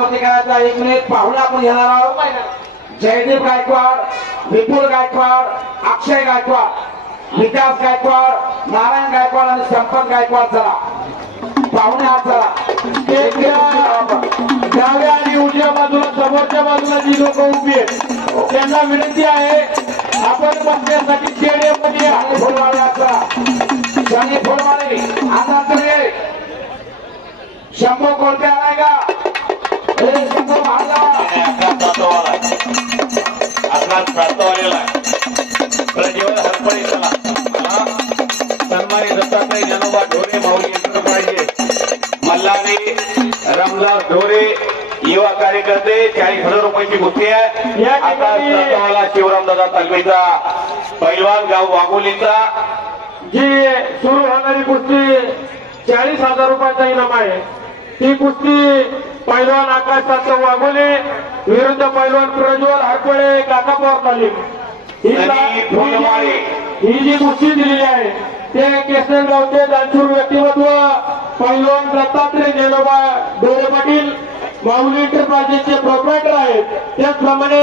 गती करायचा 1 मिनिट पाहुणे आपण घेणार आहोत। जयदीप गायकवाड, विपुल गायकवाड, अक्षय गायकवाड, विकास गायकवाड, नारायण गायकवाड आणि संपत गायकवाड चला पाहुणे हात चला। डाव्या आणि उजव्या बाजूला समोरच्या बाजूला जी लोक उभी आहेत त्यांना विनंती आहे आपण बसण्यासाठी स्टेडियम मध्ये शनी फुलवाडी आता तरी शंभू कोणते आलाय का शंभू प्रज्वल हरपळे चला सन्मानित दत्तात्रय ज्ञानोबा ढोरे माऊली पाहिजे मल्हारी रामदास ढोरे युवा कार्यकर्ते 40,000 रुपयाची गुत्ती आहे। आता दत्तवाला शिवरामदादा तालमीचा पैलवान गाव वाघोलीचा जी सुरू होणारी कुस्ती 40,000 रुपयाचा इनाम आहे। ती कुस्ती पैलवान आकाश तात्या वाघोले विरुद्ध पैलवान प्रज्वल हरपळे काका पवार तालीम ही जी कुस्ती दिलेली आहे ते केसरगावचे दानशूर व्यक्तिमत्व पैलवान दत्तात्रय ज्ञानोबा ढोरे पाटील माऊली एंटरप्राइजेसचे प्रोप्रायटर आहेत। त्याचप्रमाणे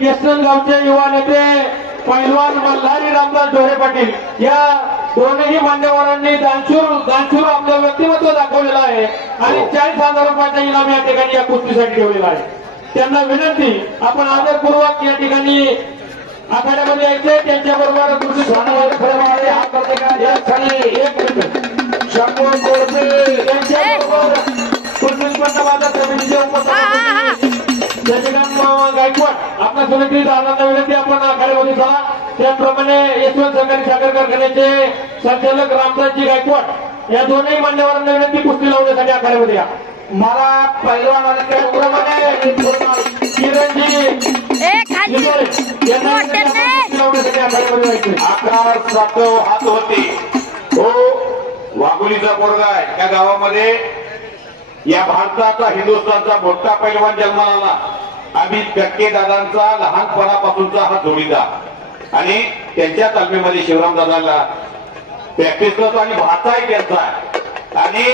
केसरगावचे युवा नेते पैलवान मल्हारी रामदास ढोरे पाटील या दोनही मान्यवरांनी दानशूर आपलं व्यक्तिमत्व दाखवलेलं आहे आणि 40,000 रुपयाचा इनाम या ठिकाणी या कुस्तीसाठी ठेवलेला आहे। त्यांना विनंती आपण आदरपूर्वक या ठिकाणी आखाड्यामध्ये यायचे त्यांच्याबरोबर शंभू कोळपे त्यांच्याबरोबर समितीचे उपसभापती शशिकांत गायकवाड आपल्या सुनिश्चित आनंद विनंती आपण आखाड्यामध्ये चला। त्याचप्रमाणे यशवंत सहकारी साखर कारखान्याचे संचालक रामदासजी गायकवाड या दोनही मान्यवरांना विनंती कुस्ती लावण्यासाठी आखाड्यामध्ये या। मला पहिलवान आणि त्याचप्रमाणे किरणजी आकार सातव हात होते हो वाघोलीचा पोरगा आहे। त्या गावामध्ये या भारताचा हिंदुस्थानचा मोठा पैलवान जन्माला आला। अमित कक्के दादांचा लहानपणापासूनचा हा जोडीदार आणि त्यांच्या तालमीमध्ये शिवराम दादाला प्रॅक्टिस करतो आणि भाचा आहे त्यांचा आणि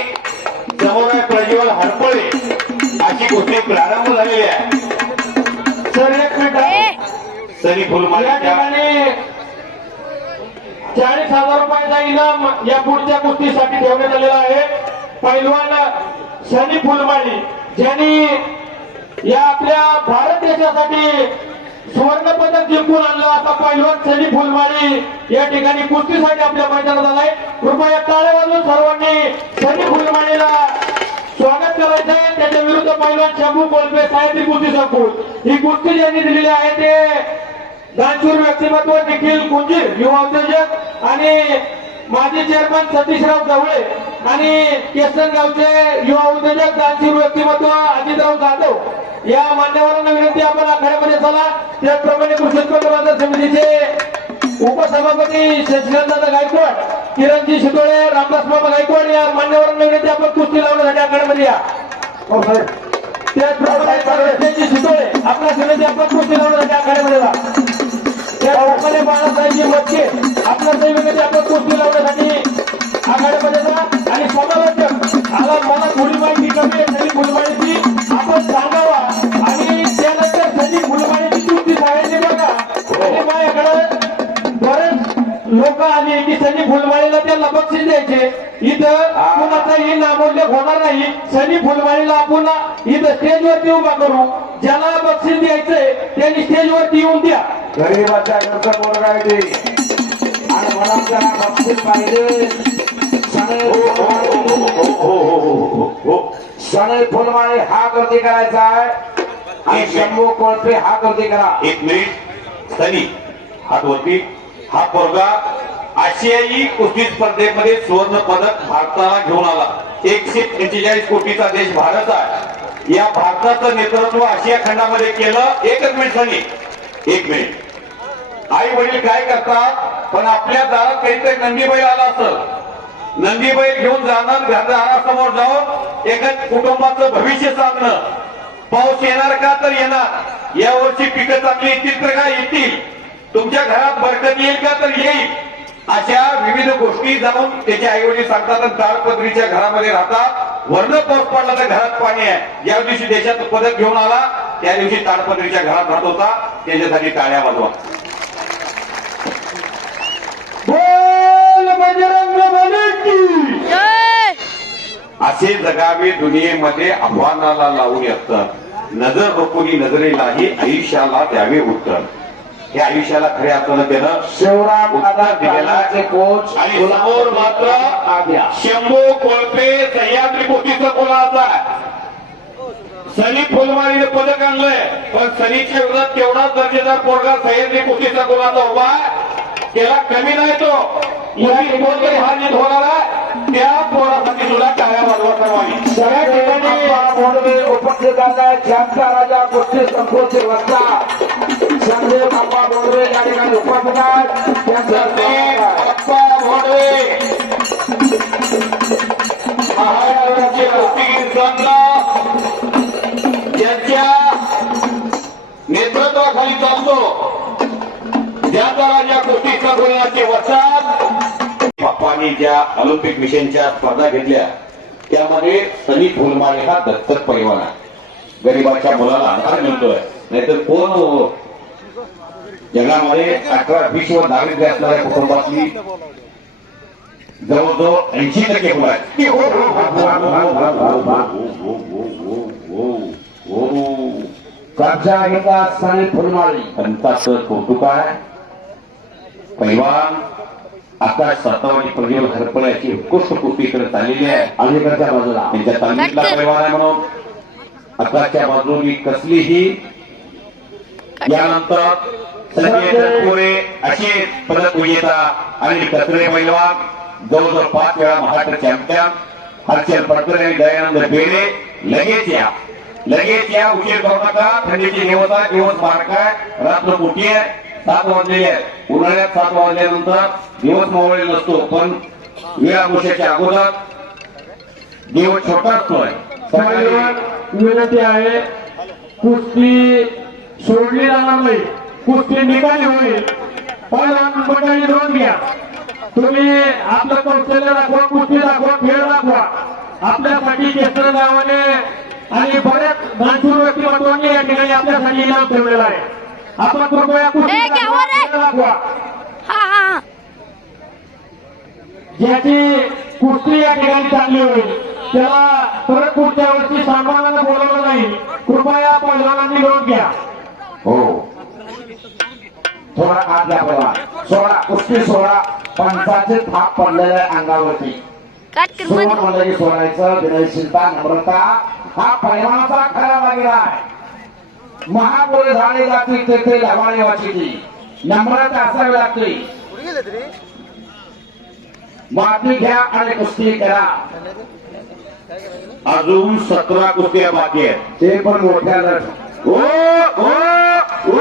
समोर आहे प्रज्वल हरपळे अशी गोष्टी प्रारंभ झालेली आहे। सर एक मिनिट सनी फुलमाळी या ठिकाणी 40,000 रुपयाचा इनाम या पुढच्या कुस्तीसाठी ठेवण्यात आलेला आहे। पैलवान सनी फुलमाळी ज्यांनी या आपल्या भारत देशासाठी सुवर्ण पदक जिंकून आणलं असा पैलवान सनी फुलमाळी या ठिकाणी कुस्तीसाठी आपल्या मैदानात आलाय। कृपया टाळ्या वाजवून सर्वांनी सनी फुलमाळीला स्वागत करायचं आहे। त्याच्या विरुद्ध पैलवान शंभू कोळपे साहेब कुस्ती संकुल ही कुस्ती ज्यांनी दिलेली आहे ते दानशूर व्यक्तिमत्व निखिल कुंजीर युवा उद्योजक आणि माजी चेअरमन सतीशराव गवळे आणि केसरगावचे युवा उद्योजक दानशूर व्यक्तिमत्व अजितराव जाधव या मान्यवरांना विनंती आपण आखाड्यामध्ये चला। त्याचप्रमाणे कृषी उत्पन्न बाजार समितीचे उपसभापती शशिकांत गायकवाड, किरणजी शितोळे, रामदास बाबा गायकवाड या मान्यवरांना विनंती आपण कुस्ती लावण्यासाठी आखाड्यामध्ये या। त्याचप्रमाणे शितोळे आपल्या विनंती आपण कुस्ती लावण्यासाठी आखाड्यामध्ये या। त्याचप्रमाणे बाळासाहेबजी मटके आपल्या विनंती आपण कुस्ती लावण्यासाठी आखाड्यामध्ये जा आणि समालोचक आला मला थोडी माहिती कमी आहे सनी फुलमाळीची आपण सांगावा आणि त्यानंतर सनी फुलमाळीची कुस्ती सगळ्यांनी बघा आणि माझ्याकडे बरेच लोक आली की सनी फुलमाळीला त्यांना बक्षीस द्यायचे। इथं कुणाचाही नामोल्लेख होणार नाही। सनी फुलमाळीला आपण इथं स्टेजवरती उभा करू, ज्याला बक्षीस द्यायचंय त्यांनी स्टेजवरती येऊन द्या। गरीबाच्या घरचा पोरगा आहे ते आणि मला त्याला बक्षीस पाहिजे। सनी फुलमाळी हा गर्दी करायचा आहे आणि शंभू कोळपे हा गर्दी करा। 1 मिनिट सनी हातवरती हा पोरगा आशियाई कुस्ती स्पर्धेमध्ये सुवर्ण पदक भारताला घेऊन आला। 145 कोटीचा देश भारत आहे। या भारताचं नेतृत्व आशिया खंडामध्ये केलं। 1 मिनिट सनी 1 मिनिट आई वडील काय करतात पण आपल्या दारात काहीतरी नंदी बैल आला असेल नंदी बैल घेऊन जाणं घरासमोर जाऊन एका कुटुंबाचं भविष्य सांगणं पाऊस येणार का तर येणार यावर्षी पिकं चांगली येतील तर का येतील तुमच्या घरात बरकत येईल का तर येईल अशा विविध गोष्टी जाऊन त्याचे आई वडील सांगतात आणि ताडपत्रीच्या घरामध्ये राहतात। वर्ण पाऊस पडला तर घरात पाणी आहे. ज्या दिवशी देशात पदक घेऊन आला त्या दिवशी ताडपत्रीच्या घरात राहत होता. त्याच्यासाठी टाळ्या वाजवा. बोल बजरंग बली की जय. असे जगावे दुनियेमध्ये आव्हानाला लावून असतात. नजर रोखोनी नजरेलाही आयुष्याला द्यावे उत्तर. हे आयुष्याला खऱ्या अर्थानं त्यानं शिवराम दादा दिलेला आहे. दिलेला कोच आणि समोर मात्र आद्या शंभू कोळपे सह्याद्री कुस्तीचा कोणाचा सनी फुलमाळीने पदक आणलंय. पण सनीच्या विरोधात तेवढाच दर्जेदार पोरगा सह्याद्री कुस्तीचा कोणाचा उभा आहे. त्याला कमी नाही तो कोणतरी हार होणार आहे. त्या पोरासाठी सुद्धा टाळ्या वाजवा करावी. सगळ्या ठिकाणी मोडवे उपस्थित आहे. ज्यांचा राजा कुस्ती संघोचे वस्ता संदेव बाप्पा मोडवे या ठिकाणी उपस्थित आहेत. त्यांचा संदीप स्वागत आहे. बाप्पा भोडवे महाराष्ट्राचे कुस्तीगीर संघ ज्यांच्या नेतृत्वाखाली चालतो. ज्यांचा राजा कुस्ती संघाचे वस्तात. बाप्पांनी ज्या ऑलिम्पिक मिशनच्या स्पर्धा घेतल्या त्यामध्ये सनी फुलमाळे हा दत्तक पैलवान आहे. गरीबाच्या मुलाला आधार मिळतोय. नाहीतर कोण जगामध्ये 18-20 वर नागरिक असणाऱ्या कुटुंबातली जवळजवळ 80% मुलं आहेत. कब्जा घेता सनी फुलमाळी अंताचं कौतुक आहे. पैलवान आकाश सातावडी प्रज्वल हरपळे याची उत्कृष्ट कुस्तीकडे चाललेली आहे. अलीकडच्या बाजूला त्यांच्या तालमीतला पैलवान आहे म्हणून आकाशच्या बाजूनी कसलीही यानंतर संजय तटपुरे असे पदक विजेता आणि कचरे पैलवान जवळजवळ 5 वेळा महाराष्ट्र चॅम्पियन हर्षल पडकर आणि दयानंद बेडे. लगेच या उशीर करू नका. थंडीची दिवस बारकाय रात्र मोठी आहे. 7 वाजलेली आहे. उन्हाळ्यात 7 वाजल्यानंतर दिवस मोवळलेला नसतो. पण वेळा गोष्टीच्या अगोदर दिवस छोटा असतोय. पहिलवान विनंती आहे कुस्ती सोडली जाणार नाही. कुस्ती निकाली होईल. पहिलवान मंडळी नोंद घ्या. तुम्ही आपलं कौशल्य दाखवा, कुस्ती दाखवा, खेळ दाखवा. आपल्यासाठी ज्येष्ठ गावाने आणि बऱ्याच दानशूर व्यक्तिमत्वांनी या ठिकाणी आपल्यासाठी इनाम ठेवलेला आहे. आपण कृपया कुस्ती ए, दाखवा, घ्यावं रे. खेळ दाखवा. हा हा. ज्याची कुस्ती या ठिकाणी चांगली होईल त्याला परत पुढच्या वर्षी सन्मानानं बोलवलं जाईल. कृपया पहिलवानांनी नोंद घ्या. हो थोडा आत घ्या बघा. सोळा कुस्ती सोळा पंचाचे थाप पडलेले अंगावरती. कट कर सोड मध्ये. म्हणलं की सोडायचं. विनयशीलता नम्रता हा पैलवानाचा खरा लागला आहे. महापुरुष झाले जाते तेथे लवाळी वाची नम्रता असावी लागते. माती घ्या आणि कुस्ती करा. अजून 17 कुस्त्या बाकी आहेत. ते पण मोठ्या लढ. ओ ओ ओ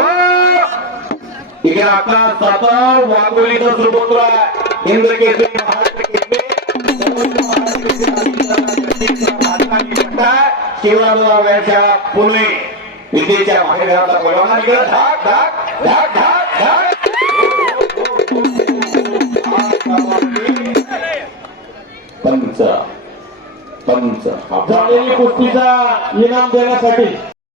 इकडे आता सातार वाघोलीचा सुपुत्र आहे. इंद्रकेसरी महाराष्ट्र केसरी शिवराजराव यांच्या पुणे विद्येच्या माहेरघरातला पैलवान इकडे धाक धाक धाक धाक धाक. पंच झालेली कुस्तीचा इनाम देण्यासाठी